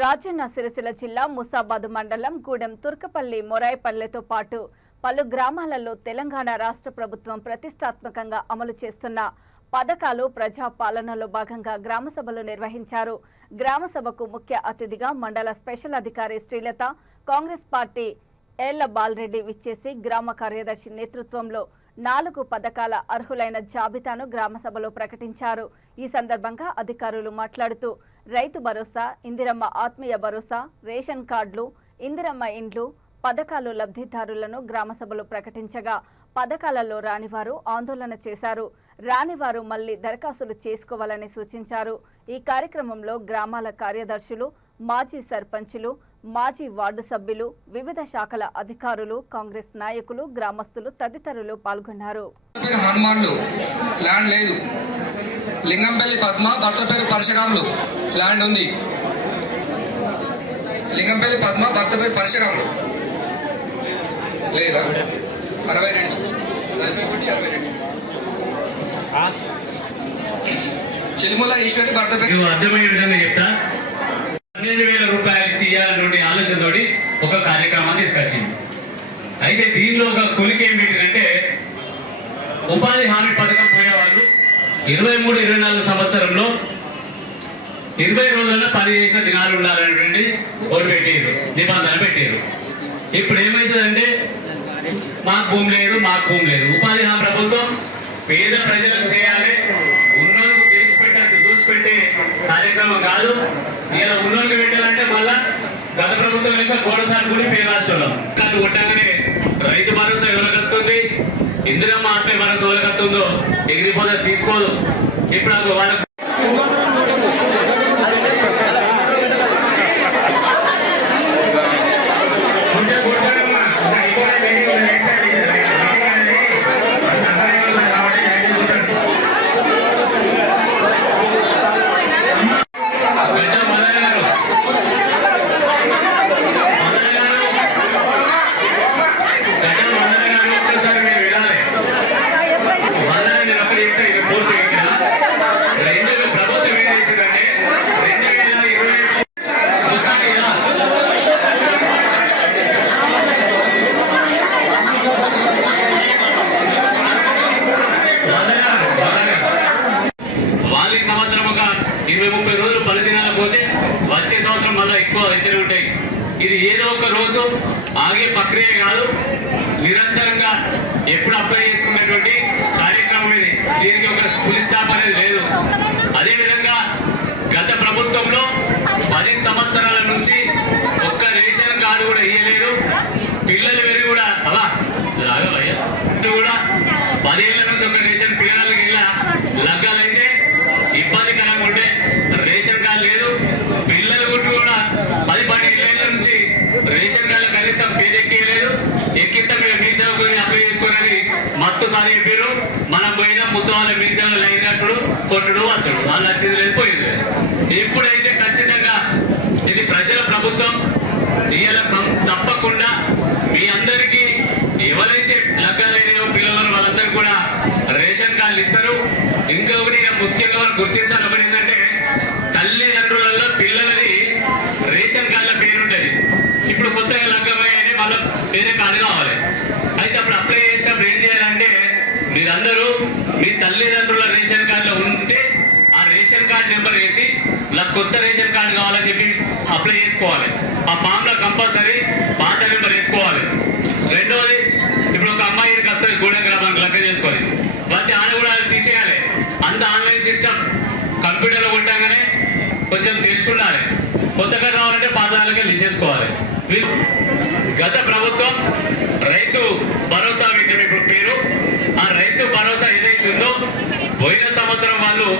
రాజన్న సిరిసిల్ల జిల్లా ముసాబాద్ మండలం గూడెం తుర్కపల్లి మొరాయిపల్లెతో పాటు పలు గ్రామాలలో తెలంగాణ రాష్ట్ర ప్రభుత్వం ప్రతిష్టాత్మకంగా అమలు చేస్తున్న పథకాలు ప్రజా పాలనలో భాగంగా గ్రామ సభలు నిర్వహించారు. గ్రామ సభకు ముఖ్య అతిథిగా మండల స్పెషల్ అధికారి శ్రీలత, కాంగ్రెస్ పార్టీ ఏళ్ల బాలరెడ్డి విచ్చేసి గ్రామ కార్యదర్శి నేతృత్వంలో 4 పథకాల అర్హులైన జాబితాను గ్రామ సభలో ప్రకటించారు. ఈ సందర్భంగా అధికారులు మాట్లాడుతూ రైతు భరోసా, ఇందిరమ్మ ఆత్మీయ భరోసా, రేషన్ కార్డులు, ఇందిరమ్మ ఇండ్లు పథకాలు లబ్ధిదారులను గ్రామ సభలో ప్రకటించగా పథకాలలో రానివారు ఆందోళన చేశారు. రానివారు మళ్లీ దరఖాస్తులు చేసుకోవాలని సూచించారు. ఈ కార్యక్రమంలో గ్రామాల కార్యదర్శులు, మాజీ సర్పంచులు, మాజీ వార్డు సభ్యులు, వివిధ శాఖల అధికారులు, కాంగ్రెస్ నాయకులు, గ్రామస్తులు తదితరులు పాల్గొన్నారు. లింగంపల్లి పద్మ భర్త పేరు పరశురాములు ల్యాండ్ ఉంది. లింగంపల్లి పద్మ భర్త పేరు పరశురాములు లేదా 62 చిలుముల ఈశ్వరి భర్త పేరు. అర్థమయ్యే విధంగా చెప్తా. 12,000 రూపాయలు ఇవ్వాలనే ఆలోచనతోటి ఒక కార్యక్రమాన్ని తీసుకొచ్చింది. అయితే దీనిలో ఒక కొలికి ఏంటంటే ఉపాధి హామీ పథకం పోయేవాళ్ళు 23-24 సంవత్సరంలో 20 రోజుల్లో పని చేసిన దినాలు ఉండాలనేటువంటి ఓటు పెట్టారు, నిబంధన పెట్టారు. ఇప్పుడు ఏమవుతుందంటే మాకు భూమి లేదు. ఉపాధి హామీ ప్రభుత్వం పేద ప్రజలకు చేయాలి, ఉన్నోళ్ళకు దేశపెట్టినట్టు దూసిపెట్టే కార్యక్రమం కాదు. ఇలా ఉన్నోళ్ళకి పెట్టాలంటే మళ్ళా గత ప్రభుత్వం లెక్క గోడసారి కూడా పేరు రాష్ట్రంలో కొట్టగానే రైతు భరోసా ఎవరికి వస్తుంది, ఇందిరమ్మ ఆత్మీయ భరోసా ఎవరికి వస్తుందో ఎగిరిపోతే తీసుకోదు. ఇప్పుడు వాళ్ళకు వచ్చే సంవత్సరం మళ్ళీ ఎక్కువ ఇద్దరు ఉంటాయి. ఇది ఏదో ఒక రోజు ఆగే ప్రక్రియ కాదు, నిరంతరంగా ఎప్పుడు అప్లై చేసుకునేటువంటి కార్యక్రమం ఇది. దీనికి ఒక ఫుల్ స్టాప్ అనేది లేదు. అదేవిధంగా గత ప్రభుత్వంలో 10 సంవత్సరాల నుంచి ఒక్క రేషన్ కార్డు కూడా ఇయ్యలేదు. పిల్లలు పెరిగి కూడా రాగవయ్యా కూడా 10 ఏళ్ల నుంచి ఒక రేషన్ పిల్లలకి ఇలా లగ్గాలైతే ఇబ్బందికరంగా ఉంటే రేషన్ కార్డు లేదు. పిల్లలు కూడా 10-12 ఏళ్ల నుంచి రేషన్ కార్డులో కనీసం పేరు ఎక్కియలేదు. ఎక్కితే మీరు మీ సేవకు అప్లై చేసుకోరని మత్తు సారి చెప్పారు. మనం పోయినా ముత్తు వాళ్ళ మీ సేవలు లైనప్పుడు కొట్టుడు వచ్చడు, వాళ్ళు వచ్చింది లేదు పోయింది. ఎప్పుడైతే ఖచ్చితంగా ఇది ప్రజల ప్రభుత్వం ఇవాళ తప్పకుండా మీ అందరికీ ఎవరైతే లగ్గాలైనాయో పిల్లలు వాళ్ళందరూ కూడా రేషన్ కార్డులు ఇస్తారు. ఇంకొకటి ముఖ్యంగా మనం గుర్తించాలి ఒకటి ఏంటంటే తల్లిదండ్రులలో పిల్లలది రేషన్ కార్డుల పేరు ఉంటుంది. ఇప్పుడు కొత్తగా లగ్గమయ్యని మళ్ళీ వేరే కార్డు కావాలి. అయితే అప్పుడు అప్లై చేసినప్పుడు ఏం చేయాలంటే మీరందరూ మీ తల్లిదండ్రుల రేషన్ కార్డులో ఉంటే ఆ రేషన్ కార్డు నెంబర్ వేసి నాకు కొత్త రేషన్ కార్డు కావాలని చెప్పి అప్లై చేసుకోవాలి. ఆ ఫామ్ లో కంపల్సరీ పాత నెంబర్ వేసుకోవాలి. రెండోది, ఇప్పుడు ఒక అమ్మాయికి వస్తుంది గూడెం గ్రామానికి లగ్గం చేసుకొని ప్రతి ఆడ కూడా తీసేయాలి. అంత ఆన్లైన్ సిస్టమ్ కంప్యూటర్లో కొట్టాగానే కొంచెం తెలిసి ఉండాలి. కొత్తగా రావాలంటే పాత దానికే తీసేసుకోవాలి. గత ప్రభుత్వం